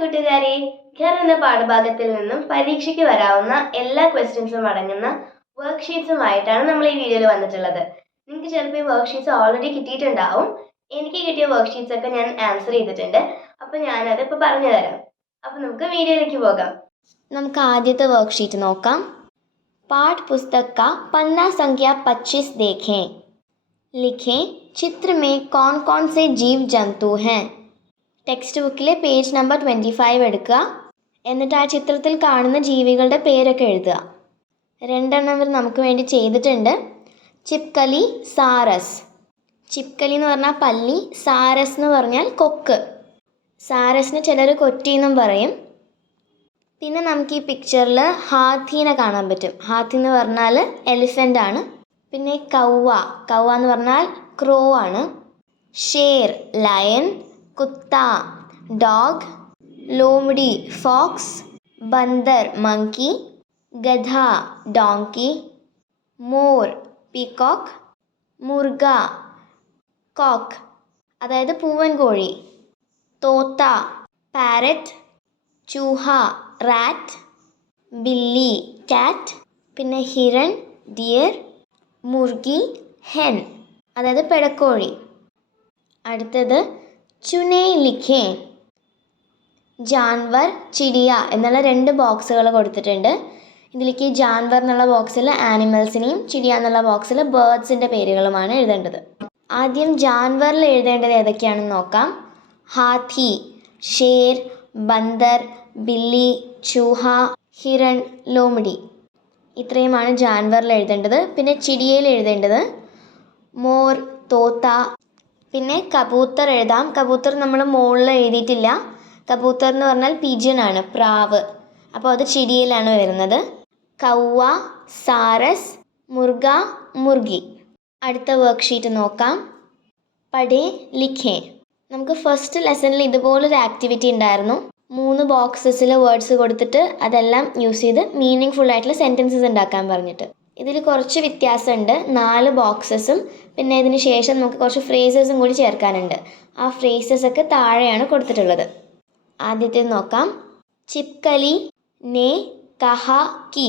കൂട്ടുകാരെ ഖർ എന്ന പാഠഭാഗത്തിൽ നിന്നും പരീക്ഷയ്ക്ക് വരാവുന്ന എല്ലാ ക്വസ്റ്റ്യൻസും അടങ്ങുന്ന വർക്ക്ഷീറ്റ്സുമായിട്ടാണ് നമ്മൾ ഈ വീഡിയോയിൽ വന്നിട്ടുള്ളത്. നിങ്ങൾക്ക് ചിലപ്പോൾ ഈ വർക്ക്ഷീറ്റ്സ് ഓൾറെഡി കിട്ടിയിട്ടുണ്ടാവും. എനിക്ക് കിട്ടിയ വർക്ക്ഷീറ്റ്സ് ഒക്കെ ഞാൻ ആൻസർ ചെയ്തിട്ടുണ്ട്. അപ്പോൾ ഞാനത് ഇപ്പോൾ പറഞ്ഞു തരാം. അപ്പോൾ നമുക്ക് വീഡിയോയിലേക്ക് പോകാം. നമുക്ക് ആദ്യത്തെ വർക്ക്ഷീറ്റ് നോക്കാം. പാഠ പുസ്തക പന്നാ സംഖ്യ പച്ചീസ് ദേഖേ. ലിഖേ ചിത്രമേ കോൺ കോൺ സെ ജീവ് ജന്തു ഹൈ ടെക്സ്റ്റ് ബുക്കിലെ പേജ് നമ്പർ ട്വന്റി ഫൈവ് എടുക്കുക. എന്നിട്ട് ആ ചിത്രത്തിൽ കാണുന്ന ജീവികളുടെ പേരൊക്കെ എഴുതുക. രണ്ടെണ്ണം അവർ നമുക്ക് വേണ്ടി ചെയ്തിട്ടുണ്ട്. ചിപ്കലി സാരസ് ചിപ്കലി എന്ന് പറഞ്ഞാൽ പല്ലി സാരസ് എന്ന് പറഞ്ഞാൽ കൊക്ക്. സാരസിന് ചിലർ കൊറ്റി എന്നും പറയും. പിന്നെ നമുക്ക് ഈ പിക്ചറിൽ ഹാത്തീനെ കാണാൻ പറ്റും. ഹാത്തി എന്ന് പറഞ്ഞാൽ എലിഫന്റ് ആണ്. പിന്നെ കൗവ. കൗവ എന്ന് പറഞ്ഞാൽ ക്രോ ആണ്. ഷേർ ലയൺ കുത്ത ഡോഗ് ലോമഡി ഫോക്സ് ബന്ദർ മങ്കി ഗധ ഡോങ്കി മോർ പീകോക്ക് മുർഗ കോക്ക് അതായത് പൂവൻ കോഴി തോത്ത പാരറ്റ് ചൂഹ റാറ്റ് ബില്ലി കാറ്റ് പിന്നെ ഹിരൺ ഡിയർ മുർഗി ഹെൻ അതായത് പെടക്കോഴി അടുത്തത് ചുനേ ലിഖേ. ജാൻവർ ചിടിയ എന്നുള്ള രണ്ട് ബോക്സുകൾ കൊടുത്തിട്ടുണ്ട്. ഇതിലേക്ക് ജാൻവർ എന്നുള്ള ബോക്സിൽ ആനിമൽസിനെയും ചിടിയ എന്നുള്ള ബോക്സിൽ ബേർഡ്സിന്റെ പേരുകളുമാണ് എഴുതേണ്ടത്. ആദ്യം ജാൻവറിൽ എഴുതേണ്ടത് ഏതൊക്കെയാണെന്ന് നോക്കാം. ഹാത്തി ഷേർ ബന്ദർ ബില്ലി ചൂഹ ഹിരൺ ലോമിഡി ഇത്രയുമാണ് ജാൻവറിൽ എഴുതേണ്ടത്. പിന്നെ ചിടിയയിൽ എഴുതേണ്ടത് മോർ തോത്ത പിന്നെ കബൂത്തർ എഴുതാം. കബൂത്തർ നമ്മൾ മുകളിൽ എഴുതിയിട്ടില്ല. കബൂത്തർ എന്ന് പറഞ്ഞാൽ പിജൻ ആണ് പ്രാവ്. അപ്പോൾ അത് ചിരിയിലാണ് വരുന്നത്. കൗവ സാരസ് മുർഗ മുർഗി. അടുത്ത വർക്ക്ഷീറ്റ് നോക്കാം. പടേ ലിഖേ. നമുക്ക് ഫസ്റ്റ് ലെസണിൽ ഇതുപോലൊരു ആക്ടിവിറ്റി ഉണ്ടായിരുന്നു. മൂന്ന് ബോക്സസിൽ വേർഡ്സ് കൊടുത്തിട്ട് അതെല്ലാം യൂസ് ചെയ്ത് മീനിങ് ഫുൾ ആയിട്ടുള്ള സെന്റൻസസ് ഉണ്ടാക്കാൻ പറഞ്ഞിട്ട്. ഇതിൽ കുറച്ച് വ്യത്യാസമുണ്ട്. നാല് ബോക്സസും പിന്നെ ഇതിന് ശേഷം നമുക്ക് കുറച്ച് ഫ്രേസസും കൂടി ചേർക്കാനുണ്ട്. ആ ഫ്രേസസ് ഒക്കെ താഴെയാണ് കൊടുത്തിട്ടുള്ളത്. ആദ്യത്തെ നോക്കാം. ചിപ്കലി നേ കഹ കി.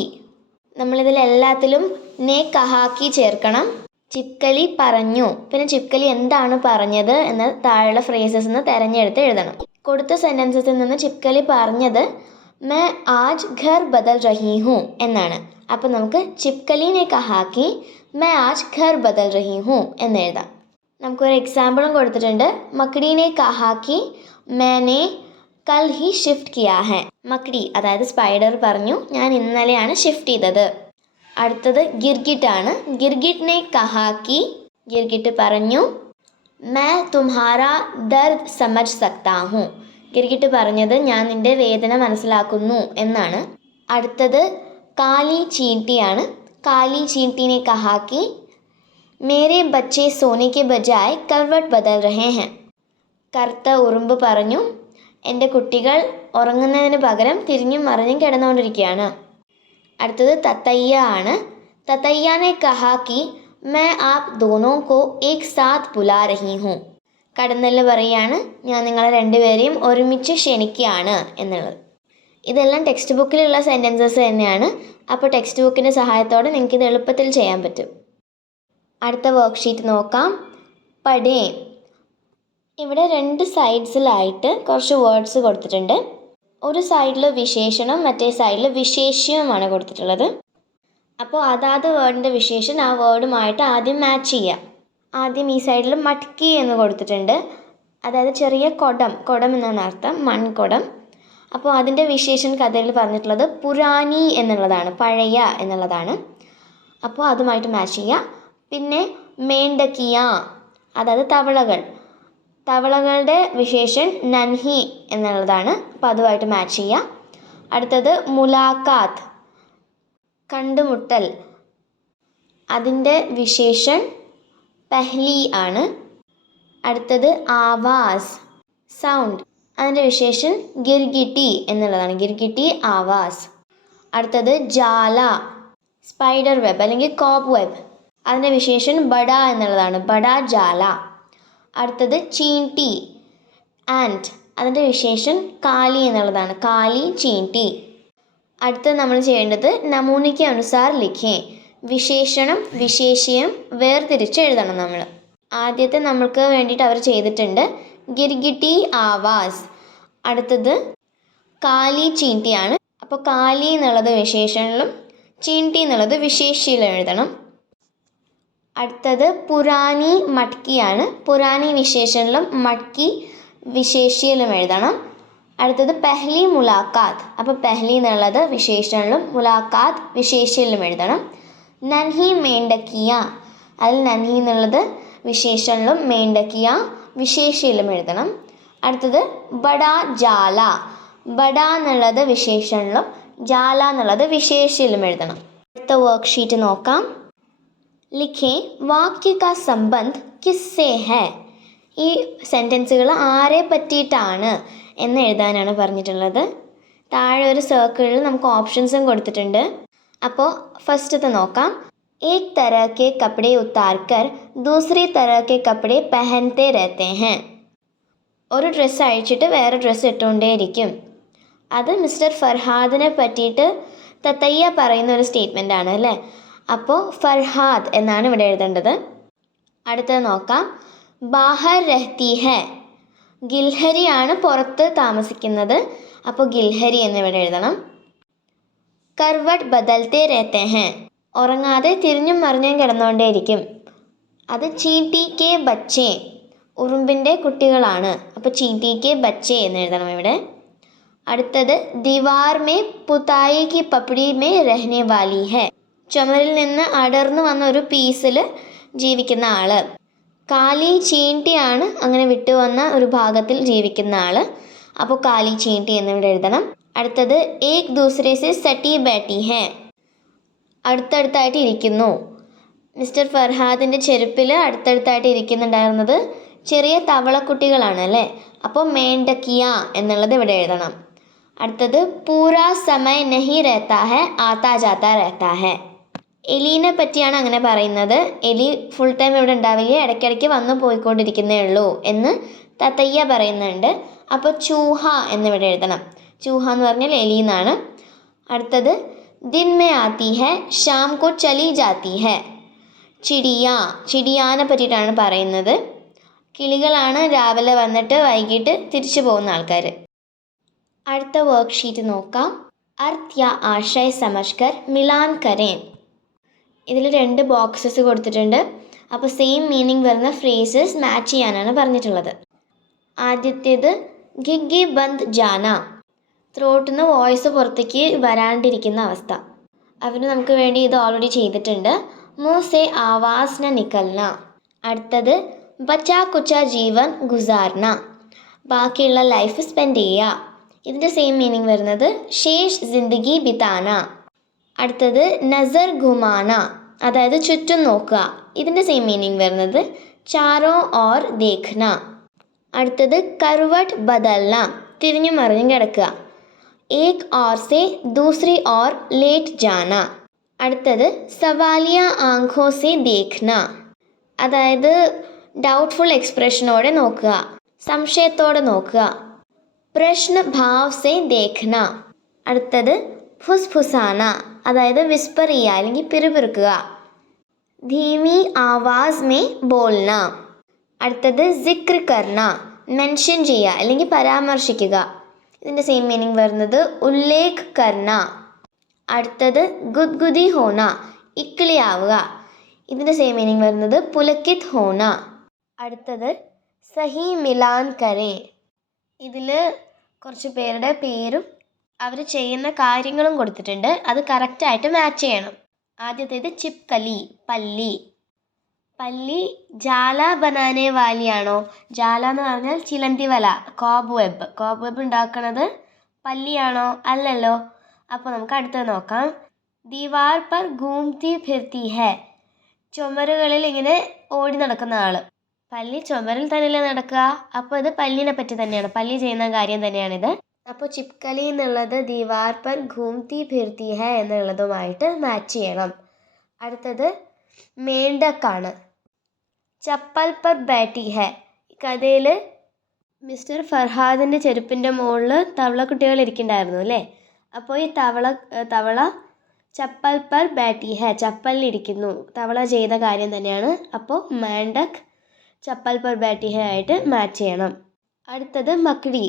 നമ്മളിതിൽ എല്ലാത്തിലും നേ കഹ കി ചേർക്കണം. ചിപ്കലി പറഞ്ഞു. പിന്നെ ചിപ്കലി എന്താണ് പറഞ്ഞത് എന്ന് താഴെയുള്ള ഫ്രേസസ് നിന്ന് തിരഞ്ഞെടുത്ത് എഴുതണം. കൊടുത്ത സെന്റൻസസിൽ നിന്ന് ചിപ്കലി പറഞ്ഞത് മേ ആജ് ഘർ ബദൽ റഹി ഹൂ എന്നാണ്. അപ്പോൾ നമുക്ക് ചിപ്കലിനെ കഹാക്കി മേ ആജ് ഘർ ബദൽ റഹി ഹൂ എന്ന് എഴുതാം. നമുക്കൊരു എക്സാമ്പിളും കൊടുത്തിട്ടുണ്ട്. മക്കടീനെ കഹാക്കി മേനെ കൽ ഹി ഷിഫ്റ്റ് കിയാ ഹെ മക്ടി അതായത് സ്പൈഡർ പറഞ്ഞു ഞാൻ ഇന്നലെയാണ് ഷിഫ്റ്റ് ചെയ്തത്. അടുത്തത് ഗിർഗിറ്റ് ആണ്. ഗിർഗിറ്റിനെ കഹാക്കി ഗിർഗിറ്റ് പറഞ്ഞു മേ തുമ്ഹാര ദർദ് സമജ് സക്താ ഹൂँ ഗിർഗിട്ട് പറഞ്ഞത് ഞാൻ നിന്റെ വേദന മനസ്സിലാക്കുന്നു എന്നാണ്. അടുത്തത് കാലി ചീട്ടിയാണ് കാലി ചീട്ടിനെ കഹാക്കി. മേരെ ബച്ചെ സോനയ്ക്ക് ബജായ് കർവട്ട് ബദൽ റഹേ ഹെ കറുത്ത ഉറുമ്പ് പറഞ്ഞു എന്റെ കുട്ടികൾ ഉറങ്ങുന്നതിന് പകരം തിരിഞ്ഞും മറിഞ്ഞും കിടന്നുകൊണ്ടിരിക്കുകയാണ്. അടുത്തത് തത്തയ്യ ആണ്. തത്തയ്യാനെ കഹാക്കി മേ ആപ് दोनों को एक साथ बुला रही കടന്നൽ പറയാണ് ഞാൻ നിങ്ങളെ രണ്ടുപേരെയും ഒരുമിച്ച് ക്ഷണിക്കുകയാണ് എന്നുള്ളത്. ഇതെല്ലാം ടെക്സ്റ്റ് ബുക്കിലുള്ള സെന്റൻസസ് തന്നെയാണ്. അപ്പോൾ ടെക്സ്റ്റ് ബുക്കിന്റെ സഹായത്തോടെ നിങ്ങൾക്ക് ഇത് എളുപ്പത്തിൽ ചെയ്യാൻ പറ്റും. അടുത്ത വർക്ക്ഷീറ്റ് നോക്കാം. പടേ ഇവിടെ രണ്ട് സൈഡ്സിലായിട്ട് കുറച്ച് വേർഡ്സ് കൊടുത്തിട്ടുണ്ട്. ഒരു സൈഡിൽ വിശേഷണം മറ്റേ സൈഡിൽ വിശേഷ്യവുമാണ് കൊടുത്തിട്ടുള്ളത്. അപ്പോൾ അതാത് വേർഡിന്റെ വിശേഷൻ ആ വേർഡുമായിട്ട് ആദ്യം മാച്ച് ചെയ്യാം. ആദ്യം ഈ സൈഡിൽ മട്ക്കി എന്ന് കൊടുത്തിട്ടുണ്ട്. അതായത് ചെറിയ കൊടം കൊടം എന്നാണ് അർത്ഥം മൺകുടം. അപ്പോൾ അതിന്റെ വിശേഷൻ കഥയിൽ പറഞ്ഞിട്ടുള്ളത് പുരാനി എന്നുള്ളതാണ് പഴയ എന്നുള്ളതാണ്. അപ്പോൾ അതുമായിട്ട് മാച്ച് ചെയ്യുക പിന്നെ മേണ്ടക്കിയ അതായത് തവളകൾ. തവളകളുടെ വിശേഷൻ നൻഹി എന്നുള്ളതാണ് അപ്പോൾ അതുമായിട്ട് മാച്ച് ചെയ്യുക അടുത്തത് മുലാഖാത്ത് കണ്ടുമുട്ടൽ. അതിന്റെ വിശേഷൻ പെഹ്ലി ആണ്. അടുത്തത് ആവാസ് സൗണ്ട് അതിന്റെ വിശേഷൻ ഗിർഗിട്ടി എന്നുള്ളതാണ്. ഗിർഗിട്ടി ആവാസ്. അടുത്തത് ജാല സ്പൈഡർ വെബ് അല്ലെങ്കിൽ കോപ്പ് വെബ് അതിന്റെ വിശേഷൻ ബഡ എന്നുള്ളതാണ്. ബഡ ജാല. അടുത്തത് ചീൻടി ആൻഡ് അതിന്റെ വിശേഷൻ കാലി എന്നുള്ളതാണ്. കാലി ചീന്റി അടുത്തത് നമ്മൾ ചെയ്യേണ്ടത് നമൂനയ്ക്ക് അനുസാർ ലിഖേ. വിശേഷണം വിശേഷ്യം വേർതിരിച്ച് എഴുതണം നമ്മൾ ആദ്യത്തെ നമ്മൾക്ക് വേണ്ടിയിട്ട് അവർ ചെയ്തിട്ടുണ്ട് ഗിർഗിട്ടി ആവാസ്. അടുത്തത് കാലി ചീണ്ടിയാണ്. അപ്പോൾ കാലി എന്നുള്ളത് വിശേഷണിലും ചീണ്ടി എന്നുള്ളത് വിശേഷിയിലും എഴുതണം. അടുത്തത് പുരാനി മട്കിയാണ്. പുരാനി വിശേഷണിലും മട്കി വിശേഷിയിലും എഴുതണം. അടുത്തത് പെഹ്ലി മുലാഖാത്ത്. അപ്പോൾ പെഹ്ലി എന്നുള്ളത് വിശേഷണിലും മുലാഖാത്ത് വിശേഷിയിലും എഴുതണം. നൻഹി മേണ്ടക്കിയ. അതിൽ നൻഹി എന്നുള്ളത് വിശേഷണിലും മേണ്ടക്കിയ വിശേഷിയിലും എഴുതണം. അടുത്തത് ബഡാ ജാല. ബഡ എന്നുള്ളത് വിശേഷണിലും ജാല എന്നുള്ളത് വിശേഷിയിലും എഴുതണം. അടുത്ത വർക്ക്ഷീറ്റ് നോക്കാം. ലിഖേ വാക്യ കാ സംബന്ധ് കിസ്സേ ഹേ. ഈ സെന്റൻസുകൾ ആരെ പറ്റിയിട്ടാണ് എന്ന് എഴുതാനാണ് പറഞ്ഞിട്ടുള്ളത്. താഴെ ഒരു സർക്കിളിൽ നമുക്ക് ഓപ്ഷൻസും കൊടുത്തിട്ടുണ്ട്. അപ്പോൾ ഫസ്റ്റത്തെ നോക്കാം एक तरह के कपड़े उतार कर दूसरी तरह के कपड़े पहनते रहते हैं ഒരു ഡ്രസ്സ് അഴിച്ചിട്ട് വേറെ ഡ്രസ്സ് ഇട്ടുകൊണ്ടേയിരിക്കും അത് മിസ്റ്റർ ഫർഹാദിനെ പറ്റിയിട്ട് തത്തയ്യ പറയുന്ന ഒരു സ്റ്റേറ്റ്മെൻ്റ് ആണ് അല്ലേ അപ്പോൾ ഫർഹാദ് എന്നാണ് ഇവിടെ എഴുതേണ്ടത് അടുത്തത് നോക്കാം ബാഹർ രഹ്തി ഹെ ഗിൽഹരിയാണ് പുറത്ത് താമസിക്കുന്നത് അപ്പോൾ ഗിൽഹരി എന്നിവിടെ എഴുതണം കർവട്ട് ബദൽത്തെ രഹത്തെ ഹെ. ഉറങ്ങാതെ തിരിഞ്ഞും മറിഞ്ഞും കിടന്നുകൊണ്ടേയിരിക്കും അത് ചീട്ടി കെ ബച്ചേ. ഉറുമ്പിന്റെ കുട്ടികളാണ്. അപ്പോൾ ചീട്ടി കെ ബച്ചേ എന്ന് എഴുതണം ഇവിടെ. അടുത്തത് ദിവാർ മേ പുതായി കി പപ്പടി മേ രഹ്നെ വാലി ഹെ. ചുമരിൽ നിന്ന് അടർന്നു വന്ന ഒരു പീസിൽ ജീവിക്കുന്ന ആൾ. കാലി ചീണ്ടിയാണ് അങ്ങനെ വിട്ടുവന്ന ഒരു ഭാഗത്തിൽ ജീവിക്കുന്ന ആൾ അപ്പോൾ കാലി ചീണ്ടി എന്നിവിടെ എഴുതണം. അടുത്തത് ഏക് ദൂസരെ സെ സട്ടി ബാറ്റി ഹേ. അടുത്തടുത്തായിട്ട് ഇരിക്കുന്നു. മിസ്റ്റർ ഫർഹാദിന്റെ ചെരുപ്പിൽ അടുത്തടുത്തായിട്ട് ഇരിക്കുന്നുണ്ടായിരുന്നത് ചെറിയ തവളക്കുട്ടികളാണ് അല്ലേ? അപ്പോൾ മേണ്ടക്കിയ എന്നുള്ളത് ഇവിടെ എഴുതണം. അടുത്തത് പൂരാ സമയ നഹി രഹത്താ ഹെ ആത്താ ജാത്താ രഹത്താ ഹെ. എലീനെ പറ്റിയാണ് അങ്ങനെ പറയുന്നത്. എലി ഫുൾ ടൈം ഇവിടെ ഉണ്ടാവില്ല? ഇടയ്ക്കിടയ്ക്ക് വന്നു പോയിക്കൊണ്ടിരിക്കുന്നേ ഉള്ളൂ എന്ന് തത്തയ്യ പറയുന്നുണ്ട്. അപ്പോൾ ചൂഹ എന്നിവിടെ എഴുതണം. ചൂഹ എന്ന് പറഞ്ഞാൽ എലി എന്നാണ് അടുത്തത് ദിൻ മേ ആത്തി ഹെ ഷാം കോ ചലി ജാത്തി ഹെ ചിടിയ ചിടിയാനെ പറ്റിയിട്ടാണ് പറയുന്നത്. കിളികളാണ് രാവിലെ വന്നിട്ട് വൈകിട്ട് തിരിച്ചു പോകുന്ന ആൾക്കാർ. അടുത്ത വർക്ക്ഷീറ്റ് നോക്കാം. അർത്ത് യാ ആശയ സമഷ്കർ മിലാൻ കരേൻ. ഇതിൽ രണ്ട് ബോക്സസ് കൊടുത്തിട്ടുണ്ട്. അപ്പോൾ സെയിം മീനിങ് വരുന്ന ഫ്രേസസ് മാച്ച് ചെയ്യാനാണ് പറഞ്ഞിട്ടുള്ളത്. ആദ്യത്തേത് ഗിഗി ബന്ദ് ജാന. ത്രോട്ടിൽ നിന്ന് വോയിസ് പുറത്തേക്ക് വരാണ്ടിരിക്കുന്ന അവസ്ഥ. അവന് നമുക്ക് വേണ്ടി ഇത് ഓൾറെഡി ചെയ്തിട്ടുണ്ട്. മൂസെ ആവാസ് ന നിക്കൽന. അടുത്തത് ബച്ചാ കുച്ച ജീവൻ ഗുസാർന. ബാക്കിയുള്ള ലൈഫ് സ്പെൻഡ് ചെയ്യുക. ഇതിന്റെ സെയിം മീനിങ് വരുന്നത് ശേഷ് ജിന്ദഗി ബിതാന. അടുത്തത് നസർ ഘുമാന അതായത് ചുറ്റും നോക്കുക. ഇതിന്റെ സെയിം മീനിങ് വരുന്നത് ചാരോ ഓർ ദേഖ്ന. അടുത്തത് കർവട്ട് ബദൽന. തിരിഞ്ഞു മറിഞ്ഞു കിടക്കുക ഏക് ഓർ സെ ദൂസരി ഓർ ലേറ്റ് ജാന അടുത്തത് സവാലിയ ആംഖോ സെ ദേഖ്ന। അതായത് ഡൗട്ട്ഫുൾ എക്സ്പ്രഷനോടെ നോക്കുക സംശയത്തോടെ നോക്കുക। പ്രശ്ന ഭാവ് സെ ദേഖ്ന। അടുത്തത് ഫുസ്ഫുസാന അതായത് വിസ്പർ ചെയ്യുക അല്ലെങ്കിൽ പിറുപിറുക്കുക। ധീമി ആവാസ് മേ ബോൾന। അടുത്തത് സിക്ർ കർണ മെൻഷൻ ചെയ്യുക അല്ലെങ്കിൽ പരാമർശിക്കുക। ഇതിന്റെ സെയിം മീനിങ് വരുന്നത് ഉല്ലേഖ് കർണ. അടുത്തത് ഗുദ്ഗുദി ഹോന ഇക്കിളിയാവുക. ഇതിന്റെ സെയിം മീനിങ് വരുന്നത് പുലക്കിത് ഹോന അടുത്തത് സഹി മിലാൻ കരേ. ഇതിൽ കുറച്ച് പേരുടെ പേരും അവർ ചെയ്യുന്ന കാര്യങ്ങളും കൊടുത്തിട്ടുണ്ട്. അത് കറക്റ്റായിട്ട് മാച്ച് ചെയ്യണം. ആദ്യത്തേത് ചിപ്പലി പല്ലി. പല്ലി ജാല ബനാനെ വാലിയാണോ? ജാല എന്ന് പറഞ്ഞാൽ ചിലന്തി വല കോബ് വെബ് കോബ് വെബ് ഉണ്ടാക്കുന്നത് പല്ലിയാണോ? അല്ലല്ലോ. അപ്പോൾ നമുക്ക് അടുത്തത് നോക്കാം. ദീവാർ പർ ഗൂംതി ഫിർത്തി ഹെ. ചുമരുകളിൽ ഇങ്ങനെ ഓടി നടക്കുന്ന ആൾ. പല്ലി ചുമരിൽ തന്നെയല്ലേ നടക്കുക? അപ്പോൾ ഇത് പല്ലിനെ പറ്റി തന്നെയാണ്. പല്ലി ചെയ്യുന്ന കാര്യം തന്നെയാണിത്. അപ്പോൾ ചിപ്കലി എന്നുള്ളത് ദീവാർ പർ ഘൂംതി ഫിർത്തി ഹെ എന്നുള്ളതുമായിട്ട് മാച്ച് ചെയ്യണം. അടുത്തത് മേണ്ടക്കാണ്. ചപ്പൽ പർ ബാറ്റി ഹെ. കഥയിൽ മിസ്റ്റർ ഫർഹാദിന്റെ ചെരുപ്പിന്റെ മുകളിൽ തവള കുട്ടികൾ ഇരിക്കുന്നുണ്ടായിരുന്നു അല്ലേ? അപ്പോൾ ഈ തവള തവള ചപ്പൽ പർ ബാറ്റി ഹെ ചപ്പലിൽ ഇരിക്കുന്നു. തവള ചെയ്ത കാര്യം തന്നെയാണ്. അപ്പോൾ മാൻഡക് ചപ്പൽ പർ ബാറ്റി ഹെ ആയിട്ട് മാച്ച് ചെയ്യണം. അടുത്തത് മക്ഡി.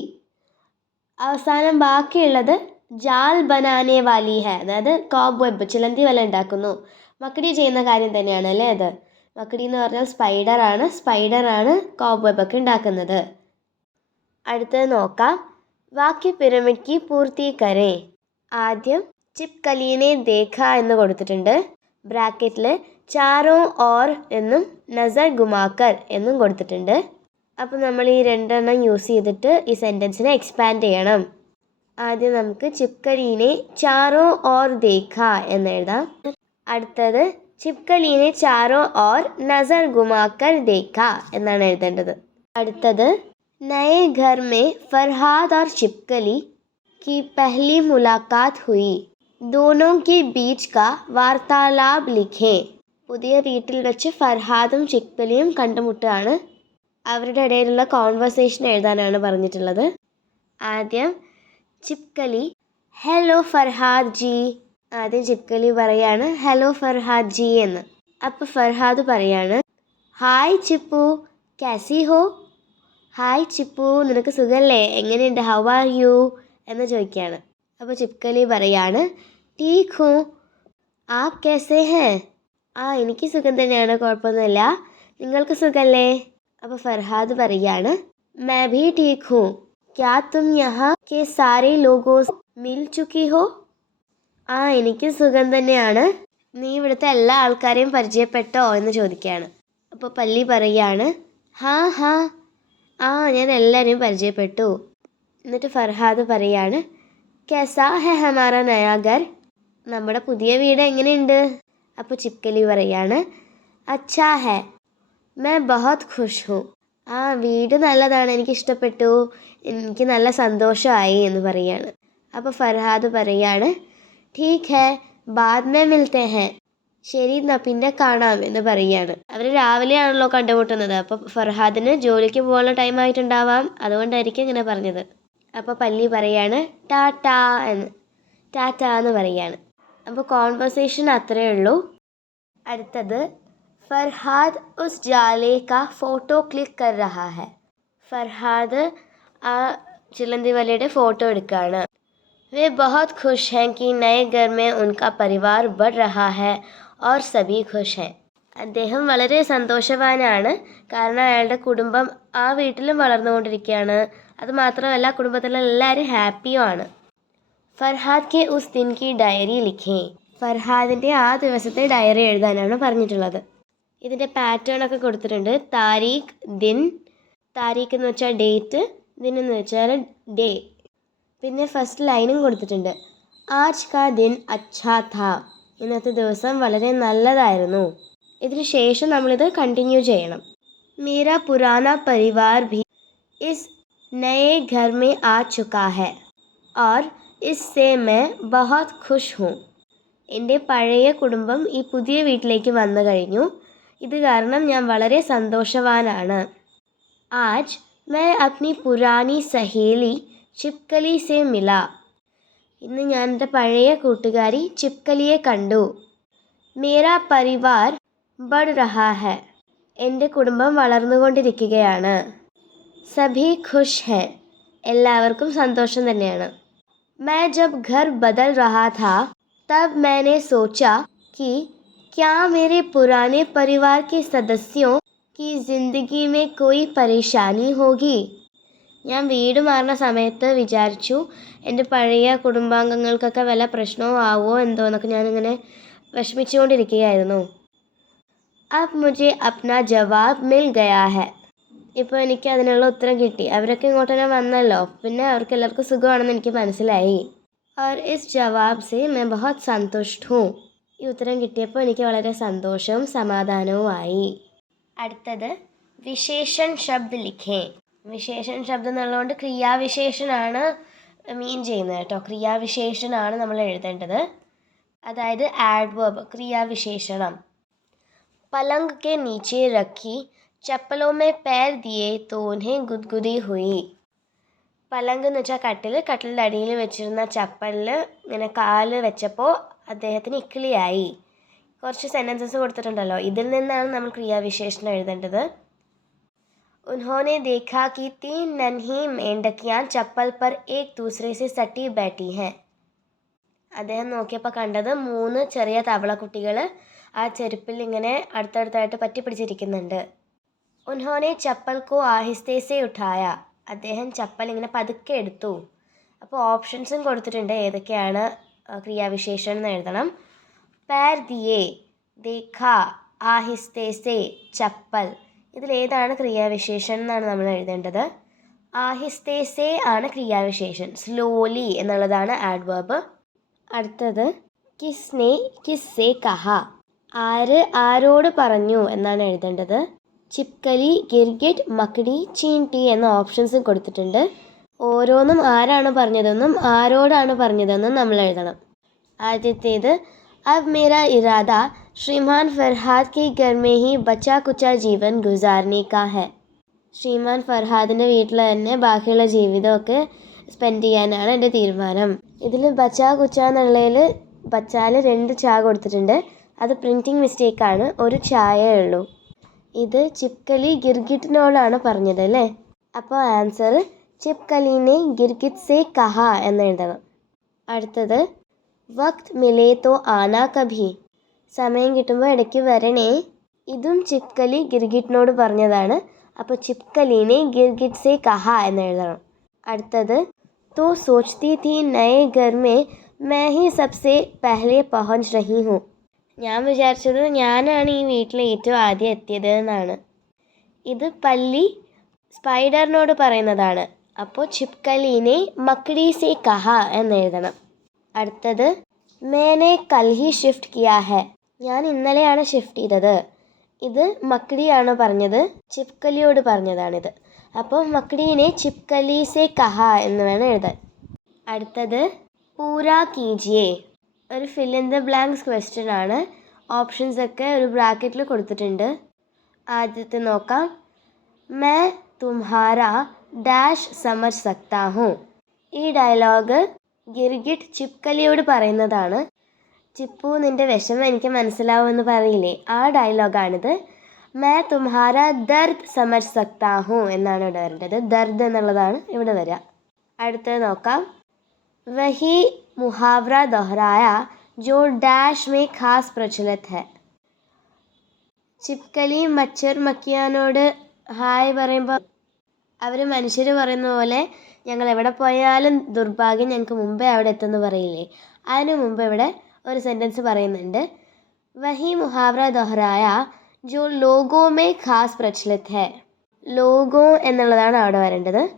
അവസാനം ബാക്കിയുള്ളത് ജാൽ ബനാനെ വാലി ഹെ അതായത് കോബ് വെബ് ചിലന്തി വല ഉണ്ടാക്കുന്നു. മക്ഡി ചെയ്യുന്ന കാര്യം തന്നെയാണ് അല്ലേ അത്? മക്ഡി എന്ന് പറഞ്ഞാൽ സ്പൈഡറാണ്. സ്പൈഡറാണ് കോബ് വെബൊക്കെ ഉണ്ടാക്കുന്നത് അടുത്തത് നോക്കാം. വാക്യ പിരമിഡ് കി പൂർത്തി കരേ ആദ്യം ചിപ്കലീനെ ദേഖ എന്ന് കൊടുത്തിട്ടുണ്ട്. ബ്രാക്കറ്റിൽ ചാരോ ഓർ എന്നും നസർ ഗുമാക്കർ എന്നും കൊടുത്തിട്ടുണ്ട്. അപ്പോൾ നമ്മൾ ഈ രണ്ടെണ്ണം യൂസ് ചെയ്തിട്ട് ഈ സെന്റൻസിനെ എക്സ്പാൻഡ് ചെയ്യണം. ആദ്യം നമുക്ക് ചിപ്കലീനെ ചാരോ ഓർ ദേഖ എന്ന് എഴുതാം. അടുത്തത് ചിപ്കലീനെ ചാരോ ഓർ നസർ ഗുമാക്കർ ദേക്ക എന്നാണ് എഴുതേണ്ടത്. അടുത്തത് നയ ഘർ മേ ഫർഹാദ് ഓർ ചിപ്കലി കി പെഹ്ലി മുലാഖാത്ത് ഹുയി. ദോനോ കി ബീച്ച് ക വാർത്താലാബ് ലിഖേ. പുതിയ വീട്ടിൽ വെച്ച് ഫർഹാദും ചിപ്കലിയും കണ്ടുമുട്ടുകയാണ്. അവരുടെ ഇടയിലുള്ള കോൺവെർസേഷൻ എഴുതാനാണ് പറഞ്ഞിട്ടുള്ളത്. ആദ്യം ചിപ്കലി ഹലോ ഫർഹാദ് ജി ആദ്യം ചിപ്കലി പറയാണ് ഹലോ ഫർഹാദ് ജി എന്ന്. അപ്പോൾ ഫർഹാദ് പറയാണ് ഹായ് ചിപ്പു കാസി ഹോ ഹായ് ചിപ്പു നിനക്ക് സുഖമല്ലേ എങ്ങനെയുണ്ട്? ഹൗ ആർ യു എന്ന് ചോദിക്കുകയാണ് അപ്പോൾ ചിപ്കലി പറയാണ് ടീക്ക് ഹോ ആപ് കേസേ ഹേ? ആ എനിക്ക് സുഖം തന്നെയാണ് കുഴപ്പമൊന്നുമില്ല. നിങ്ങൾക്ക് സുഖമല്ലേ അപ്പോൾ ഫർഹാദ് പറയാണ് മേ ഭി ടീക്ക് ഹോ ക്യാ തും യഹാ കെ സാരേ ലോഗോസ് മിൽ ചുക്കി ഹോ ആ എനിക്ക് സുഖം തന്നെയാണ്. നീ ഇവിടുത്തെ എല്ലാ ആൾക്കാരെയും പരിചയപ്പെട്ടോ എന്ന് ചോദിക്കുകയാണ്. അപ്പോൾ പല്ലി പറയാണ് ഹാ ഹാ. ആ ഞാൻ എല്ലാവരെയും പരിചയപ്പെട്ടു. എന്നിട്ട് ഫർഹാദ് പറയാണ് കെസാ ഹെ ഹമാറ നയാഗർ. നമ്മുടെ പുതിയ വീട് എങ്ങനെയുണ്ട്? അപ്പോൾ ചിപ്കലി പറയാണ് അച്ഛാ ഹെ മേ ബഹത് ഖുഷ് ഹൂ. ആ വീട് നല്ലതാണ് എനിക്ക് ഇഷ്ടപ്പെട്ടു. എനിക്ക് നല്ല സന്തോഷമായി എന്ന് പറയാണ് അപ്പോൾ ഫർഹാദ് പറയാണ് ഠീക്ക് है ബാദ് മേ മിൽത്തെ ഹെ ശരി എന്നാ പിന്നെ കാണാം എന്ന് പറയുകയാണ്. അവർ രാവിലെയാണല്ലോ കണ്ടുമുട്ടുന്നത്. അപ്പോൾ ഫർഹാദിന് ജോലിക്ക് പോകാനുള്ള ടൈം ആയിട്ടുണ്ടാവാം. അതുകൊണ്ടായിരിക്കും ഇങ്ങനെ പറഞ്ഞത്. അപ്പോൾ പല്ലി പറയാണ് ടാറ്റാ എന്ന്. ടാറ്റാ എന്ന് പറയാണ് അപ്പോൾ കോൺവെർസേഷൻ അത്രയേ ഉള്ളൂ. അടുത്തത് ഫർഹാദ് ഉസ് ജാലേ കാ ഫോട്ടോ ക്ലിക്ക് കർ റഹാ ഹെ. ഫർഹാദ് ആ ചിലന്തി വലയുടെ ഫോട്ടോ എടുക്കുകയാണ്. वे बहुत खुश हैं कि नए घर में उनका परिवार बढ़ रहा है और सभी खुश हैं അദ്ദേഹം വളരെ സന്തോഷവാനാണ് കാരണം അയാളുടെ കുടുംബം ആ വീട്ടിലും വളർന്നുകൊണ്ടിരിക്കുകയാണ് അത് മാത്രമല്ല കുടുംബത്തിലെ എല്ലാവരും ഹാപ്പിയുമാണ് ഫർഹാദ് കെ ഉസ് ദിൻ കി ഡയറി ലിഖേ ഫർഹാദിൻ്റെ ആ ദിവസത്തെ ഡയറി എഴുതാനാണ് പറഞ്ഞിട്ടുള്ളത് ഇതിൻ്റെ പാറ്റേൺ ഒക്കെ കൊടുത്തിട്ടുണ്ട് താരീഖ് ദിൻ താരീഖ് എന്ന് വെച്ചാൽ ഡേറ്റ് ദിൻ എന്ന് വെച്ചാൽ ഡേ പിന്നെ ഫസ്റ്റ് ലൈനും കൊടുത്തിട്ടുണ്ട്. ആജ് കാ ദിൻ അച്ഛാ ഥാ ഇന്നത്തെ ദിവസം വളരെ നല്ലതായിരുന്നു. ഇതിന് ശേഷം നമ്മളിത് കണ്ടിന്യൂ ചെയ്യണം. മീര പുരാന പരിവാർ ഭി ഇസ് നയെ ഘർ മേ ആ ചുക്കാ ഹെ. ഓർ ഇസ് സേ മേ ബഹത് ഖുഷ് ഹും. എന്റെ പഴയ കുടുംബം ഈ പുതിയ വീട്ടിലേക്ക് വന്നു കഴിഞ്ഞു. ഇത് കാരണം ഞാൻ വളരെ സന്തോഷവാനാണ്. ആജ് മേ അഗ്നി പുരാനി സഹേലി ചിപ്കലി സെ മില ഇന്ന് ഞാൻ എൻ്റെ പഴയ കൂട്ടുകാരി ചിപ്കലിയെ കണ്ടു മേരാ പരിവാർ ബഡ് രഹാ ഹെ എൻ്റെ കുടുംബം വളർന്നുകൊണ്ടിരിക്കുകയാണ് സഭി ഖുഷ് ഹെ എല്ലാവർക്കും സന്തോഷം തന്നെയാണ് मैं जब घर बदल रहा था तब मैंने सोचा कि क्या मेरे पुराने परिवार के सदस्यों की ज़िंदगी में कोई परेशानी होगी ഞാൻ വീട് മാറുന്ന സമയത്ത് വിചാരിച്ചു എന്റെ പഴയ കുടുംബാംഗങ്ങൾക്കൊക്കെ വല്ല പ്രശ്നവും ആവുമോ എന്തോ എന്നൊക്കെ ഞാനിങ്ങനെ വിഷമിച്ചുകൊണ്ടിരിക്കുകയായിരുന്നു. അബ് മുജെ അപ്ന ജവാബ് മിൽ ഗയാ ഹെ. ഇപ്പോൾ എനിക്ക് അതിനുള്ള ഉത്തരം കിട്ടി. അവരൊക്കെ ഇങ്ങോട്ട് തന്നെ വന്നല്ലോ. പിന്നെ അവർക്ക് എല്ലാവർക്കും സുഖമാണെന്ന് എനിക്ക് മനസ്സിലായി. ഓർ ഇസ് ജവാബ് സി മേ ബഹത് സന്തുഷ്ട് ഈ ഉത്തരം കിട്ടിയപ്പോൾ എനിക്ക് വളരെ സന്തോഷവും സമാധാനവുമായി. അടുത്തത് വിശേഷൻ ശബ്ദ ലിഖേ. വിശേഷൻ ശബ്ദം എന്നുള്ളതുകൊണ്ട് ക്രിയാവിശേഷനാണ് മീൻ ചെയ്യുന്നത് കേട്ടോ. ക്രിയാവിശേഷനാണ് നമ്മൾ എഴുതേണ്ടത്. അതായത് ആഡ്വേർബ് ക്രിയാവിശേഷണം. പലങ്ക് കെ നീച്ചെ റക്കി ചപ്പലോമേ പേർ ദിയെ തോന്നെ ഗുദ്ഗുദി ഹുയി. പലങ്ക് എന്ന് വെച്ചാൽ കട്ടിൽ കട്ടിലിന്റെ അടിയിൽ വെച്ചിരുന്ന ചപ്പലിൽ ഇങ്ങനെ കാൽ വെച്ചപ്പോൾ അദ്ദേഹത്തിന് ഇക്കിളിയായി. കുറച്ച് സെന്റൻസസ് കൊടുത്തിട്ടുണ്ടല്ലോ. ഇതിൽ നിന്നാണ് നമ്മൾ ക്രിയാവിശേഷണം എഴുതേണ്ടത്. उन्होंने देखा कि तीन नन्ही मेंढकियां चप्पल पर एक दूसरे से सटी बैठी हैं അദ്ദേഹം നോക്കിയപ്പോൾ കണ്ടത് മൂന്ന് ചെറിയ തവളക്കുട്ടികൾ ആ ചെരുപ്പിൽ ഇങ്ങനെ അടുത്തടുത്തായിട്ട് പറ്റി പിടിച്ചിരിക്കുന്നുണ്ട് ഉൻഹോനെ ചപ്പൽ കോ ആഹിസ്തേ സെ ഉഠായ അദ്ദേഹം ചപ്പൽ ഇങ്ങനെ പതുക്കെ എടുത്തു അപ്പോൾ ഓപ്ഷൻസും കൊടുത്തിട്ടുണ്ട് ഏതൊക്കെയാണ് ആ, ക്രിയാവിശേഷം എന്ന് എഴുതണം പാർ ദിയേ ദേഖ ആഹിസ്തേ സെ ചപ്പൽ ഇതിലേതാണ് ക്രിയാവിശേഷം എന്നാണ് നമ്മൾ എഴുതേണ്ടത്. ആഹിസ്തേസേ ആണ് ക്രിയാവിശേഷം. സ്ലോലി എന്നുള്ളതാണ് ആഡ്വേർബ് അടുത്തത് കിസ്നേ കിസ്സേ കഹ. ആര് ആരോട് പറഞ്ഞു എന്നാണ് എഴുതേണ്ടത്. ചിപ്കലി ഗിർഗിറ്റ് മക്കിടി ചീൻടി എന്ന ഓപ്ഷൻസും കൊടുത്തിട്ടുണ്ട്. ഓരോന്നും ആരാണ് പറഞ്ഞതെന്നും ആരോടാണ് പറഞ്ഞതെന്നും നമ്മൾ എഴുതണം. ആദ്യത്തേത് അവ് മേര ഇറാദ श्रीमान फरहाद के घर में ही बचा कुचा जीवन गुजारने का है ശ്രീമാൻ ഫർഹാദിൻ്റെ വീട്ടിൽ തന്നെ ബാക്കിയുള്ള ജീവിതമൊക്കെ സ്പെൻഡ് ചെയ്യാനാണ് എൻ്റെ തീരുമാനം ഇതിൽ ബച്ചാ കുച്ച എന്നുള്ളതിൽ ബച്ചാൽ രണ്ട് ചാ കൊടുത്തിട്ടുണ്ട് അത് പ്രിൻറ്റിങ് മിസ്റ്റേക്കാണ് ഒരു ചായയേ ഉള്ളൂ ഇത് ചിപ്കലി ഗിർഗിറ്റിനോടാണ് പറഞ്ഞത് അല്ലേ അപ്പോൾ ആൻസർ ചിപ്കലീനെ ഗിർഗിറ്റ് സെ കഹ എന്ന് എഴുതണം അടുത്തത് വക്ത് മിലേ തോ ആനാ കഭി സമയം കിട്ടുമ്പോൾ ഇടയ്ക്ക് വരണേ. ഇതും ചിപ്കലി ഗിർഗിറ്റിനോട് പറഞ്ഞതാണ്. അപ്പോൾ ചിപ്കലിനെ ഗിർഗിറ്റ് സേ കഹ എന്ന് എഴുതണം. അടുത്തത് തോ സോച്ചി തീ നയ ഗർമേ മേ ഹി സബ്സെ പെഹ്ലെ പഹഞ്ച് റഹി ഹും. ഞാൻ വിചാരിച്ചത് ഞാനാണ് ഈ വീട്ടിൽ ഏറ്റവും ആദ്യം എത്തിയത് എന്നാണ്. ഇത് പല്ലി സ്പൈഡറിനോട് പറയുന്നതാണ്. അപ്പോൾ ചിപ്കലീനെ മക്കിടി സേ കഹ എന്ന് എഴുതണം. അടുത്തത് മേനെ കൽഹി ഷിഫ്റ്റ് കിയാ ഹെ ഞാൻ ഇന്നലെയാണ് ഷിഫ്റ്റ് ചെയ്തത്. ഇത് മക്ഡിയാണ് പറഞ്ഞത്. ചിപ്കലിയോട് പറഞ്ഞതാണിത്. അപ്പോൾ മക്ഡീനെ ചിപ്കലി സെ കഹ എന്ന് വേണം എഴുതാൻ. അടുത്തത് പൂരാ കീജിയെ. ഒരു fill in the blanks question ആണ്. ഓപ്ഷൻസ് ഒക്കെ ഒരു ബ്രാക്കറ്റിൽ കൊടുത്തിട്ടുണ്ട്. ആദ്യത്തെ നോക്കാം. മേ തുംഹാര ഡാഷ് സമർ സക്താ ഹൂँ ഈ ഡയലോഗ് ഗിർഗിറ്റ് ചിപ്കലിയോട് പറയുന്നതാണ്. ചിപ്പു നിന്റെ വിഷമം എനിക്ക് മനസ്സിലാവുമെന്ന് പറയില്ലേ? ആ ഡയലോഗാണിത്. മേ തുംഹാര ദർദ് സമജ് സക്താഹു എന്നാണ് ഇവിടെ വരേണ്ടത്. ദർദ് എന്നുള്ളതാണ് ഇവിടെ വരിക. അടുത്തത് നോക്കാം. വഹി മുഹാവ്ര ദൊഹ്റായ ജോ ഡാഷ് മേ ഖാസ് പ്രചലത് ഹെ. ചിപ്കലി മച്ചർ മക്കിയാനോട് ഹായ് പറയുമ്പോൾ അവർ മനുഷ്യർ പറയുന്ന പോലെ ഞങ്ങൾ എവിടെ പോയാലും ദുർഭാഗ്യം ഞങ്ങൾക്ക് മുമ്പേ അവിടെ എത്തുമെന്ന് പറയില്ലേ? അതിനു മുമ്പ് ഇവിടെ ഒരു സെന്റൻസ് പറയുന്നുണ്ട്. വഹി മുഹാവറ ദോഹറായ ജോ ലോഗോ മേ ഖാസ് പ്രചലിത് ഹെ. ലോഗോ എന്നുള്ളതാണ് അവിടെ വരേണ്ടത്.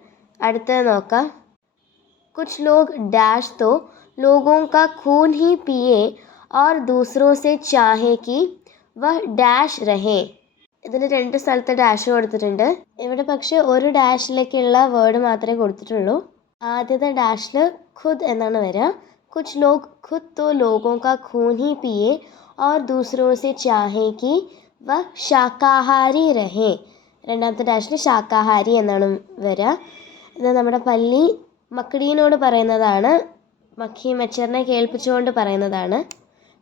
അടുത്തത് നോക്കാം. കുച്ച് ലോക് ഡാഷ് തോ ലോഗോ കാ ഖൂൻ ഹി പിയെ ഓർ ദൂസറോ സെ ചാഹേ കി വ ഡാഷ് റഹേ ഇതിൽ രണ്ട് സ്ഥലത്ത് ഡാഷ് കൊടുത്തിട്ടുണ്ട്. ഇവിടെ പക്ഷേ ഒരു ഡാഷിലേക്കുള്ള വേർഡ് മാത്രമേ കൊടുത്തിട്ടുള്ളൂ. ആദ്യത്തെ ഡാഷിൽ ഖുദ് എന്നാണ് വരിക. കുച്ച് ലോഗ് ഖുദ് तो लोगों का खून ही पिए और दूसरों से चाहे कि वह ശാക്കാഹാരി രഹേ രണ്ടാമത്തെ ഡാഷിൽ ശാക്കാഹാരി എന്നാണ് വരിക ഇത് നമ്മുടെ പല്ലി മക്കടീനോട് പറയുന്നതാണ് മക്കി മച്ചറിനെ കേൾപ്പിച്ചുകൊണ്ട് പറയുന്നതാണ്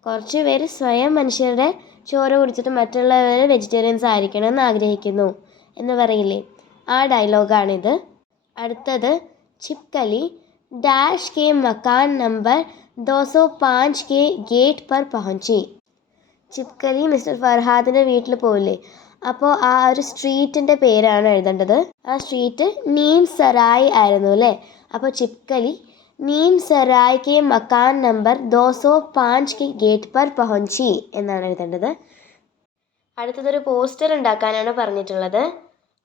കുറച്ച് പേര് സ്വയം മനുഷ്യരുടെ ചോര കുടിച്ചിട്ട് മറ്റുള്ളവർ വെജിറ്റേറിയൻസ് ആയിരിക്കണം എന്ന് ആഗ്രഹിക്കുന്നു എന്ന് പറയില്ലേ ആ ഡയലോഗാണിത് അടുത്തത് ചിപ്കലി डैश के मकान नंबर 205 के ഗേറ്റ് पर പഹുഞ്ചി ചിപ്കലി മിസ്റ്റർ ഫർഹാദിന്റെ വീട്ടിൽ പോയില്ലേ അപ്പോൾ ആ ഒരു സ്ട്രീറ്റിന്റെ പേരാണ് എഴുതേണ്ടത്? ആ സ്ട്രീറ്റ് നീം സറായി ആയിരുന്നു അല്ലേ? അപ്പോൾ ചിപ്കലി നീം സറായ് കെ മക്കാൻ നമ്പർ ദോ സോ പാഞ്ച് കെ ഗേറ്റ് പർ പഹുഞ്ചി എന്നാണ് എഴുതേണ്ടത്. അടുത്തതൊരു പോസ്റ്റർ ഉണ്ടാക്കാനാണ് പറഞ്ഞിട്ടുള്ളത്.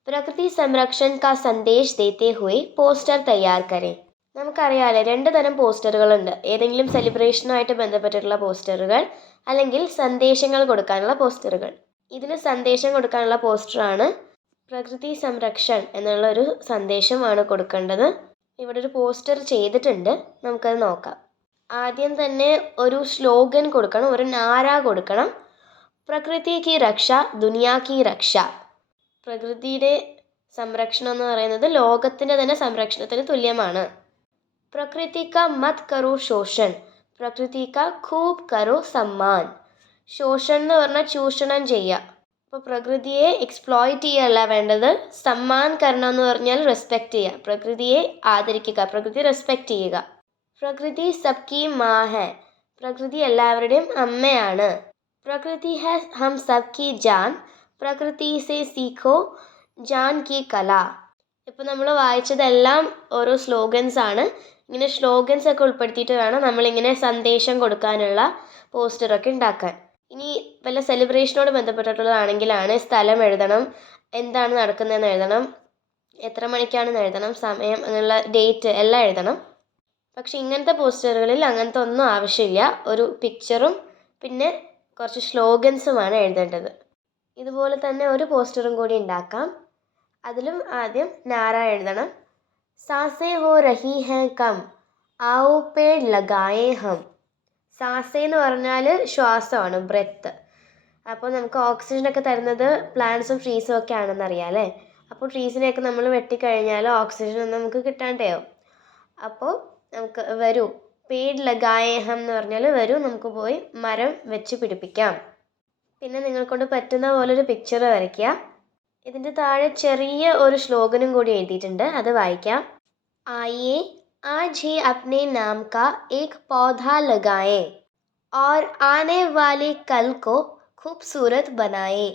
പ്രകൃതി സംരക്ഷൺ കാ സന്ദേശ് ദേത്തെ ഹുയെ പോസ്റ്റർ തയ്യാർ കരേ. നമുക്കറിയാമല്ലേ രണ്ട് തരം പോസ്റ്ററുകളുണ്ട്. ഏതെങ്കിലും സെലിബ്രേഷനുമായിട്ട് ബന്ധപ്പെട്ടിട്ടുള്ള പോസ്റ്ററുകൾ അല്ലെങ്കിൽ സന്ദേശങ്ങൾ കൊടുക്കാനുള്ള പോസ്റ്ററുകൾ. ഇതിന് സന്ദേശം കൊടുക്കാനുള്ള പോസ്റ്ററാണ് പ്രകൃതി സംരക്ഷൺ എന്നുള്ള ഒരു സന്ദേശമാണ് കൊടുക്കേണ്ടത്. ഇവിടെ ഒരു പോസ്റ്റർ ചെയ്തിട്ടുണ്ട്. നമുക്കത് നോക്കാം. ആദ്യം തന്നെ ഒരു സ്ലോഗൻ കൊടുക്കണം ഒരു നാര കൊടുക്കണം. പ്രകൃതി കി രക്ഷ ദുനിയാ കി രക്ഷ. പ്രകൃതിയുടെ സംരക്ഷണം എന്ന് പറയുന്നത് ലോകത്തിന്റെ തന്നെ സംരക്ഷണത്തിന് തുല്യമാണ്. പ്രകൃതി का മത് करो शोषण പ്രകൃതി കാ ഖൂബ് കരോ സമ്മാൻ. ശോഷണം എന്ന് പറഞ്ഞാൽ ചൂഷണം ചെയ്യുക അപ്പോൾ പ്രകൃതിയെ എക്സ്പ്ലോയിറ്റ് ചെയ്യുകയല്ല വേണ്ടത് സമ്മാൻ കരണം എന്ന് പറഞ്ഞാൽ റെസ്പെക്റ്റ് ചെയ്യുക പ്രകൃതിയെ ആദരിക്കുക പ്രകൃതി റെസ്പെക്റ്റ് ചെയ്യുക. പ്രകൃതി സബ്കി മാ ഹെ. പ്രകൃതി എല്ലാവരുടെയും അമ്മയാണ്. പ്രകൃതി ഹെ ഹം സബ്കി ജാൻ. പ്രകൃതി സെ സീഖോ ജാൻ കി കല. ഇപ്പോൾ നമ്മൾ വായിച്ചതെല്ലാം ഓരോ സ്ലോഗൻസ് ആണ്. ഇങ്ങനെ സ്ലോഗൻസ് ഒക്കെ ഉൾപ്പെടുത്തിയിട്ട് വേണം നമ്മളിങ്ങനെ സന്ദേശം കൊടുക്കാനുള്ള പോസ്റ്ററൊക്കെ ഉണ്ടാക്കാൻ. ഇനി വല്ല സെലിബ്രേഷനോട് ബന്ധപ്പെട്ടിട്ടുള്ളതാണെങ്കിലാണ് സ്ഥലം എഴുതണം എന്താണ് നടക്കുന്നതെന്ന് എഴുതണം എത്ര മണിക്കാണെന്ന് എഴുതണം സമയം അങ്ങനെയുള്ള ഡേറ്റ് എല്ലാം എഴുതണം. പക്ഷെ ഇങ്ങനത്തെ പോസ്റ്ററുകളിൽ അങ്ങനത്തെ ഒന്നും ആവശ്യമില്ല. ഒരു പിക്ചറും പിന്നെ കുറച്ച് സ്ലോഗൻസുമാണ് എഴുതേണ്ടത്. ഇതുപോലെ തന്നെ ഒരു പോസ്റ്ററും കൂടി ഉണ്ടാക്കാം. അതിലും ആദ്യം നാര എഴുതണം. സാസേ हो रही हैं कम आओ पेड़ ലഗായേ हम। സാസേ എന്ന് പറഞ്ഞാൽ ശ്വാസമാണ് ബ്രെത്ത് അപ്പോൾ നമുക്ക് ഓക്സിജനൊക്കെ തരുന്നത് പ്ലാന്റ്സും ട്രീസും ഒക്കെ ആണെന്ന് അറിയാം അല്ലേ? അപ്പോൾ ട്രീസിനെയൊക്കെ നമ്മൾ വെട്ടിക്കഴിഞ്ഞാൽ ഓക്സിജൻ ഒന്നും നമുക്ക് കിട്ടാണ്ടാവും അപ്പോൾ നമുക്ക് വരൂ പേഡ് ലഗായേഹം എന്ന് പറഞ്ഞാൽ വരൂ നമുക്ക് പോയി മരം വെച്ച് പിടിപ്പിക്കാം. പിന്നെ നിങ്ങൾക്കൊണ്ട് പറ്റുന്ന പോലെ ഒരു പിക്ചർ വരയ്ക്കുക. ഇതിൻ്റെ താഴെ ചെറിയ ഒരു ശ്ലോകനും കൂടി എഴുതിയിട്ടുണ്ട് അത് വായിക്കാം ആയിയെ आज ही अपने नाम का एक पौधा लगाएं और आने वाले कल को खूबसूरत बनाएं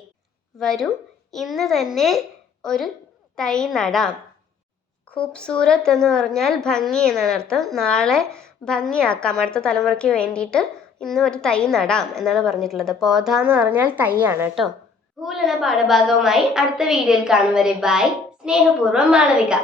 വരൂ ഇന്ന് തന്നെ ഒരു തൈ നടാം ഖൂബ്സൂരത്ത് എന്ന് പറഞ്ഞാൽ ഭംഗി എന്നാണ് അർത്ഥം നാളെ ഭംഗിയാക്കാം അടുത്ത തലമുറയ്ക്ക് വേണ്ടിയിട്ട് ഇന്ന് ഒരു തൈ നടാം എന്നാണ് പറഞ്ഞിട്ടുള്ളത് പോധ എന്ന് പറഞ്ഞാൽ തൈയാണ് കേട്ടോ എന്ന പാഠഭാഗവുമായി അടുത്ത വീഡിയോയിൽ കാണും വരെ. ബൈ സ്നേഹപൂർവം മാളവിക.